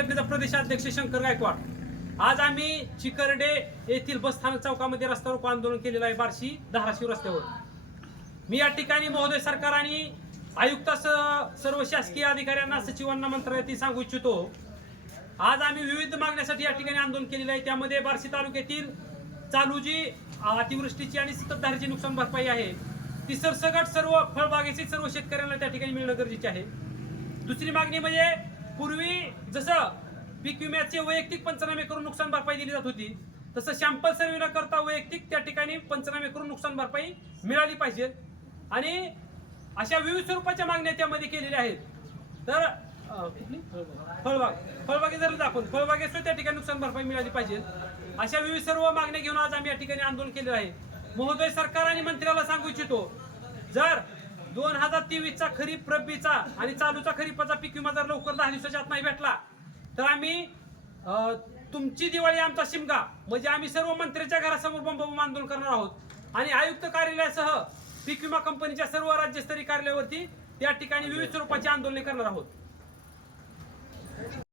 संघटनेचा प्रदेशाध्यक्ष शंकर गायकवाड आज आम्ही चिकर्डे येथील बस स्थानक चौकामध्ये रस्ता आंदोलन केलेलं आहे बार्शी धाराशिव रस्त्यावर मी या ठिकाणी महोदय सरकार आणि आयुक्तासह सर्व शासकीय अधिकाऱ्यांना सचिवांना मंत्रालयातील सांगू इच्छितो आज आम्ही विविध मागण्यासाठी या ठिकाणी आंदोलन केलेलं आहे त्यामध्ये बार्शी तालुक्यातील चालू जी अतिवृष्टीची आणि सततधारीची नुकसान भरपाई आहे ती सरसगट सर्व फळबागेची सर्व शेतकऱ्यांना त्या ठिकाणी मिळणं गरजेचे आहे दुसरी मागणी म्हणजे पूर्वी जसं पीक विम्याचे वैयक्तिक पंचनामे करून नुकसान भरपाई दिली जात होती तसं शॅम्पल सर्वे न करता वैयक्तिक त्या ठिकाणी पंचनामे करून नुकसान भरपाई मिळाली पाहिजे आणि अशा विविध स्वरूपाच्या मागण्या त्यामध्ये केलेल्या आहेत तर फळबाग फळबागे जर दाखवून सुद्धा त्या ठिकाणी नुकसान भरपाई मिळाली पाहिजे अशा विविध सर्व मागण्या घेऊन आज आम्ही या ठिकाणी आंदोलन केलेलं आहे महोदय सरकार आणि मंत्र्याला सांगू इच्छितो जर दोन हजार तेवीसचा खरीप रब्बीचा आणि चालूचा खरीपाचा पीक विमा जर लवकर दहा दिवसाच्या आत नाही भेटला तर आम्ही तुमची दिवाळी आमचा शिमगा म्हणजे आम्ही सर्व मंत्र्यांच्या घरासमोर बंब आंदोलन करणार आहोत आणि आयुक्त कार्यालयासह पीक विमा कंपनीच्या सर्व राज्यस्तरीय कार्यालयावरती त्या ठिकाणी विविध स्वरूपाची आंदोलने करणार आहोत